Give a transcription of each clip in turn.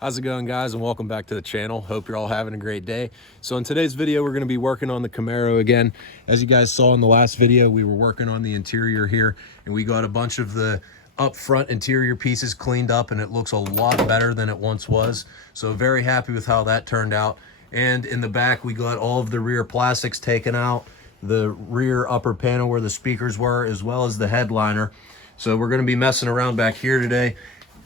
How's it going, guys, and welcome back to the channel. Hope you're all having a great day. So in today's video, we're going to be working on the Camaro again. As you guys saw in the last video, we were working on the interior here, and we got a bunch of the up front interior pieces cleaned up, and it looks a lot better than it once was. So very happy with how that turned out. And in the back, we got all of the rear plastics taken out, the rear upper panel where the speakers were, as well as the headliner. So we're going to be messing around back here today.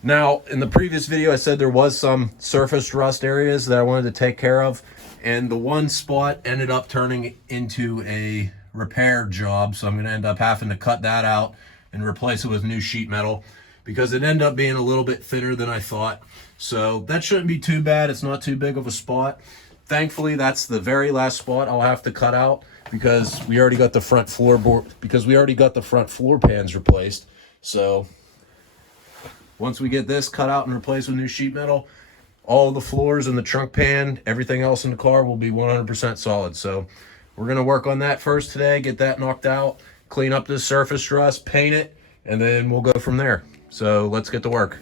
Now, in the previous video, I said there was some surface rust areas that I wanted to take care of, and the one spot ended up turning into a repair job, so I'm going to end up having to cut that out and replace it with new sheet metal because it ended up being a little bit thinner than I thought. So that shouldn't be too bad. It's not too big of a spot. Thankfully, that's the very last spot I'll have to cut out because we already got the front floorboard, because we already got the front floor pans replaced. So once we get this cut out and replaced with new sheet metal, all the floors and the trunk pan, everything else in the car will be 100% solid. So we're going to work on that first today, get that knocked out, clean up this surface rust, paint it, and then we'll go from there. So let's get to work.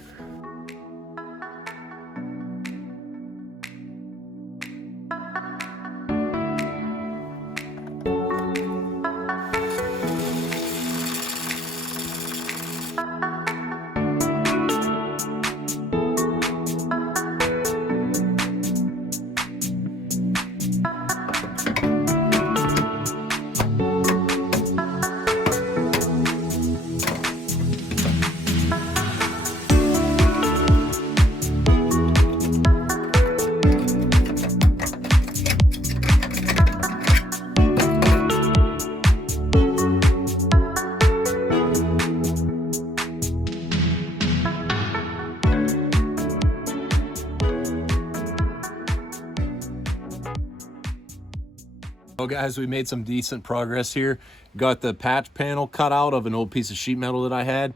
Well, guys, we made some decent progress here. Got the patch panel cut out of an old piece of sheet metal that I had.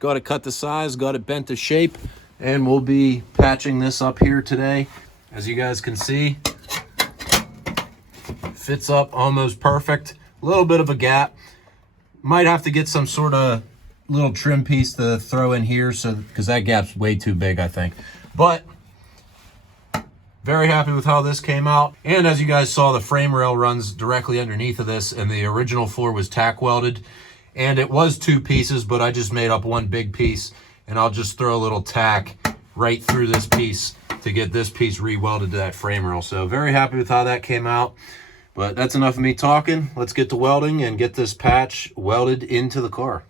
Got it cut to size, got it bent to shape, and we'll be patching this up here today. As you guys can see, fits up almost perfect. A little bit of a gap. Might have to get some sort of little trim piece to throw in here, so because that gap's way too big, I think. But very happy with how this came out. And as you guys saw, the frame rail runs directly underneath of this, and the original floor was tack welded. And it was two pieces, but I just made up one big piece, and I'll just throw a little tack right through this piece to get this piece re-welded to that frame rail. So very happy with how that came out. But that's enough of me talking. Let's get to welding and get this patch welded into the car.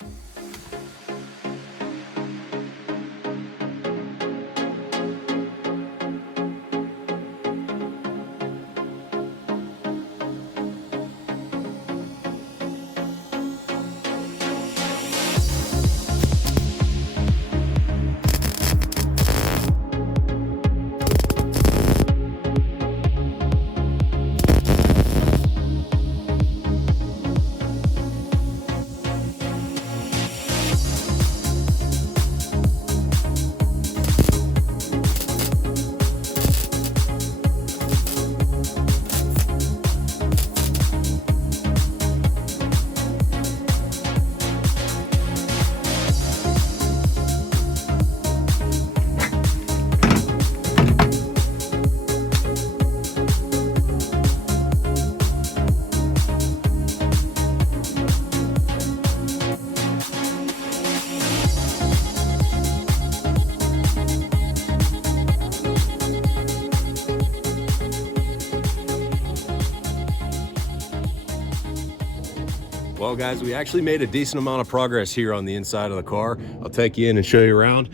Well, guys, we actually made a decent amount of progress here on the inside of the car. I'll take you in and show you around.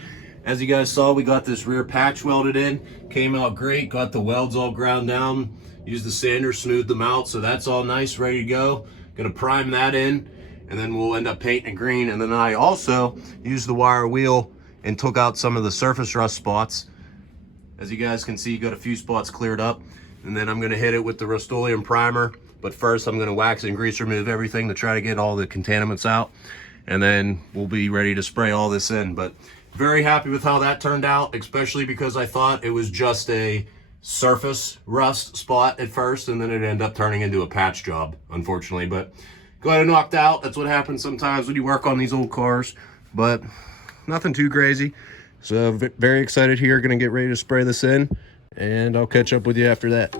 As you guys saw, we got this rear patch welded in. Came out great, got the welds all ground down. Used the sander, smoothed them out, so that's all nice, ready to go. Gonna prime that in, and then we'll end up painting it green. And then I also used the wire wheel and took out some of the surface rust spots. As you guys can see, got a few spots cleared up. And then I'm gonna hit it with the Rust-Oleum primer. But first I'm gonna wax and grease remove everything to try to get all the contaminants out. And then we'll be ready to spray all this in. But very happy with how that turned out, especially because I thought it was just a surface rust spot at first, and then it ended up turning into a patch job, unfortunately. But got it knocked out. That's what happens sometimes when you work on these old cars, but nothing too crazy. So very excited here. Gonna get ready to spray this in, and I'll catch up with you after that.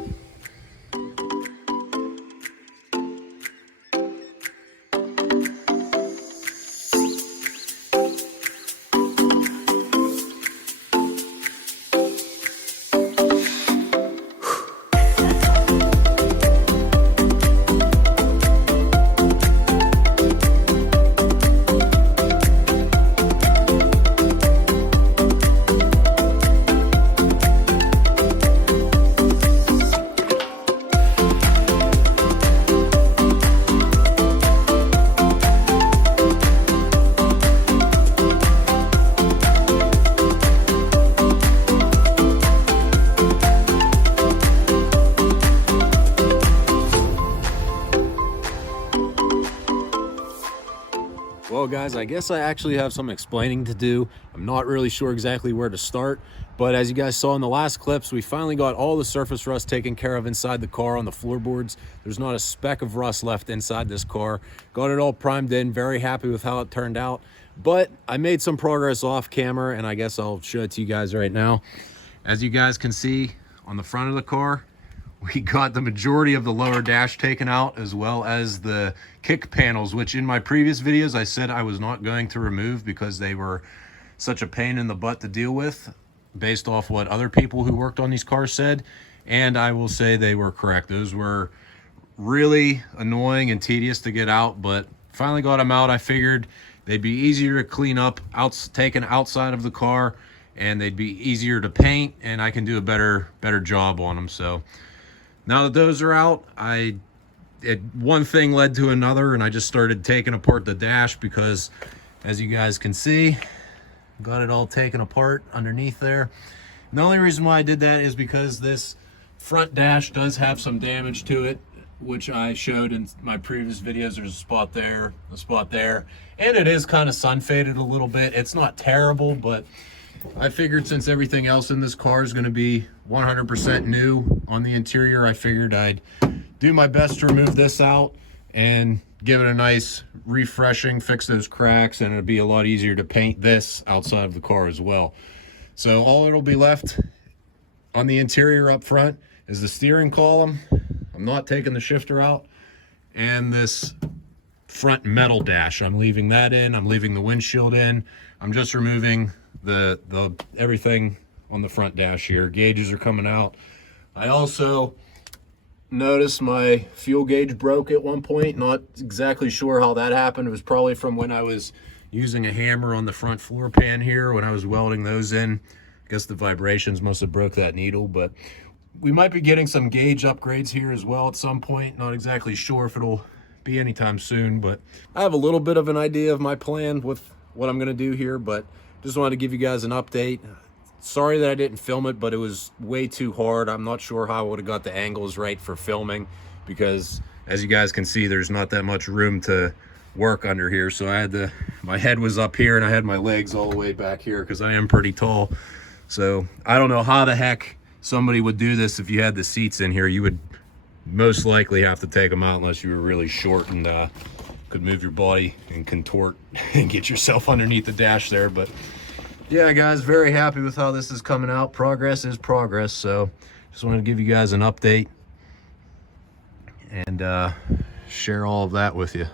Well guys, I guess I actually have some explaining to do. I'm not really sure exactly where to start, but as you guys saw in the last clips, we finally got all the surface rust taken care of inside the car on the floorboards. There's not a speck of rust left inside this car. Got it all primed in, very happy with how it turned out. But I made some progress off camera, and I guess I'll show it to you guys right now. As you guys can see on the front of the car, we got the majority of the lower dash taken out, as well as the kick panels, which in my previous videos I said I was not going to remove because they were such a pain in the butt to deal with based off what other people who worked on these cars said. And I will say they were correct. Those were really annoying and tedious to get out, but finally got them out. I figured they'd be easier to clean up, taken outside of the car, and they'd be easier to paint, and I can do a better job on them. So now that those are out, one thing led to another, and I just started taking apart the dash because, as you guys can see, got it all taken apart underneath there. And the only reason why I did that is because this front dash does have some damage to it, which I showed in my previous videos. There's a spot there, a spot there, and it is kind of sun faded a little bit. It's not terrible, but I figured since everything else in this car is going to be 100% new on the interior, I figured I'd do my best to remove this out and give it a nice refreshing, fix those cracks, and it'll be a lot easier to paint this outside of the car as well. So all it'll be left on the interior up front is the steering column. I'm not taking the shifter out, and this front metal dash. I'm leaving that in. I'm leaving the windshield in. I'm just removing the everything on the front dash here. Gauges are coming out. I also noticed my fuel gauge broke at one point. Not exactly sure how that happened. It was probably from when I was using a hammer on the front floor pan here when I was welding those in. I guess the vibrations must have broke that needle, but we might be getting some gauge upgrades here as well at some point. Not exactly sure if it'll be anytime soon, but I have a little bit of an idea of my plan with what I'm going to do here, but just wanted to give you guys an update. Sorry that I didn't film it, but it was way too hard. I'm not sure how I would have got the angles right for filming because, as you guys can see, there's not that much room to work under here. So I had my head was up here and I had my legs all the way back here because I am pretty tall. So I don't know how the heck somebody would do this if you had the seats in here. You would most likely have to take them out unless you were really short and could move your body and contort and get yourself underneath the dash there. But yeah, guys, very happy with how this is coming out. Progress is progress. So just wanted to give you guys an update and share all of that with you.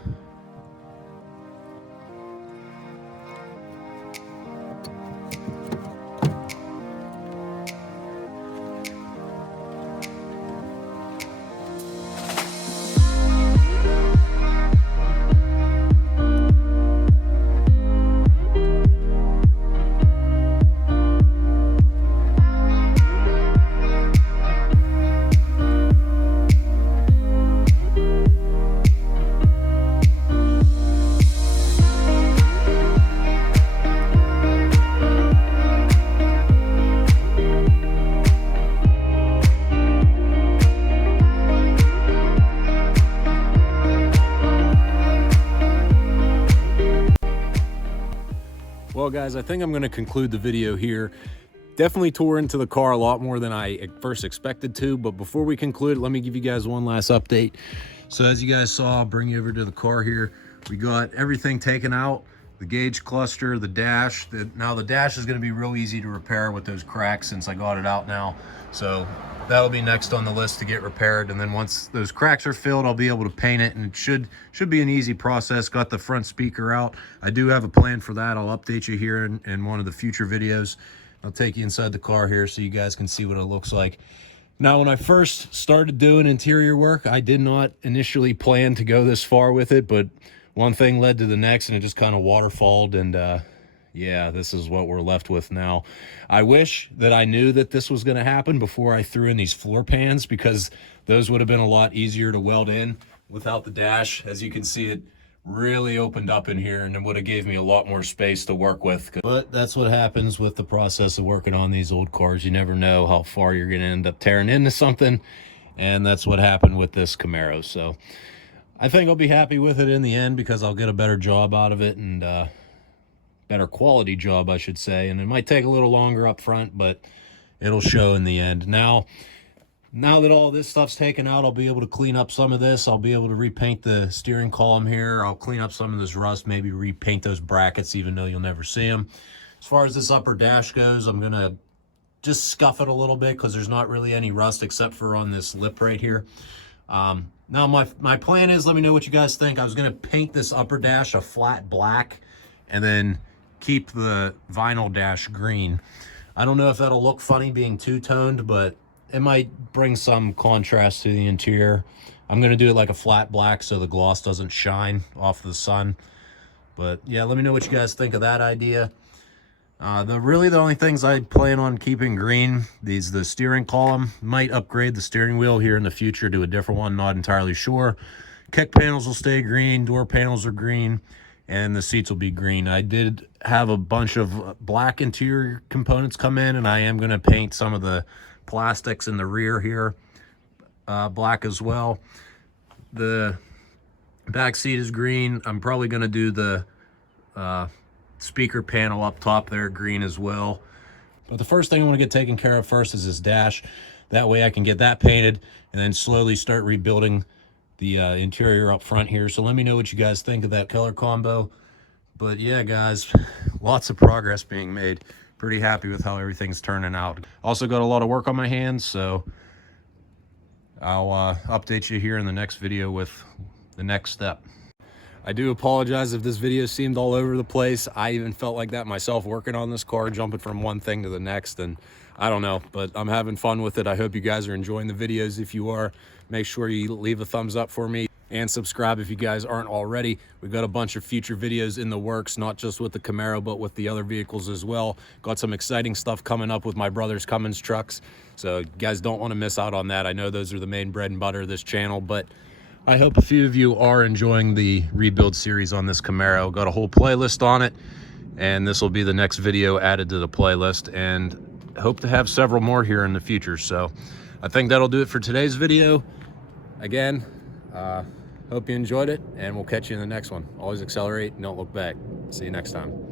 Well guys, I think I'm going to conclude the video here. Definitely tore into the car a lot more than I at first expected to, but before we conclude, let me give you guys one last update. So as you guys saw, I'll bring you over to the car here. We got everything taken out. the gauge cluster, the dash. Now the dash is going to be real easy to repair with those cracks since I got it out now. So that'll be next on the list to get repaired. And then once those cracks are filled, I'll be able to paint it, and it should be an easy process. Got the front speaker out. I do have a plan for that. I'll update you here in one of the future videos. I'll take you inside the car here so you guys can see what it looks like. Now, when I first started doing interior work, I did not initially plan to go this far with it, but one thing led to the next, and it just kind of waterfalled, and yeah, this is what we're left with now. I wish that I knew that this was going to happen before I threw in these floor pans, because those would have been a lot easier to weld in without the dash. As you can see, it really opened up in here, and it would have gave me a lot more space to work with. But that's what happens with the process of working on these old cars. You never know how far you're going to end up tearing into something, and that's what happened with this Camaro. So I think I'll be happy with it in the end, because I'll get a better job out of it, and better quality job, I should say. And it might take a little longer up front, but it'll show in the end. Now that all this stuff's taken out, I'll be able to clean up some of this. I'll be able to repaint the steering column here. I'll clean up some of this rust, maybe repaint those brackets, even though you'll never see them. As far as this upper dash goes, I'm gonna just scuff it a little bit, because there's not really any rust except for on this lip right here. Now my plan is, let me know what you guys think. I was gonna paint this upper dash a flat black and then keep the vinyl dash green. I don't know if that'll look funny being two-toned, but it might bring some contrast to the interior. I'm gonna do it like a flat black so the gloss doesn't shine off the sun. But yeah, let me know what you guys think of that idea. The only things I plan on keeping green, the steering column. Might upgrade the steering wheel here in the future to a different one, not entirely sure. Kick panels will stay green, door panels are green, and the seats will be green. I did have a bunch of black interior components come in, and I am gonna paint some of the plastics in the rear here black as well. The back seat is green. I'm probably gonna do the speaker panel up top there green as well. But the first thing I want to get taken care of first is this dash. That way I can get that painted and then slowly start rebuilding the interior up front here. So let me know what you guys think of that color combo. But yeah, guys, lots of progress being made. Pretty happy with how everything's turning out. Also got a lot of work on my hands, so I'll update you here in the next video with the next step. I do apologize if this video seemed all over the place. I even felt like that myself working on this car, jumping from one thing to the next, and I don't know, but I'm having fun with it. I hope you guys are enjoying the videos. If you are, make sure you leave a thumbs up for me and subscribe if you guys aren't already. We've got a bunch of future videos in the works, not just with the Camaro, but with the other vehicles as well. Got some exciting stuff coming up with my brother's Cummins trucks, so you guys don't want to miss out on that. I know those are the main bread and butter of this channel, but I hope a few of you are enjoying the rebuild series on this Camaro. Got a whole playlist on it, and this will be the next video added to the playlist, and hope to have several more here in the future. So I think that'll do it for today's video. Again, hope you enjoyed it, and we'll catch you in the next one. Always accelerate and don't look back. See you next time.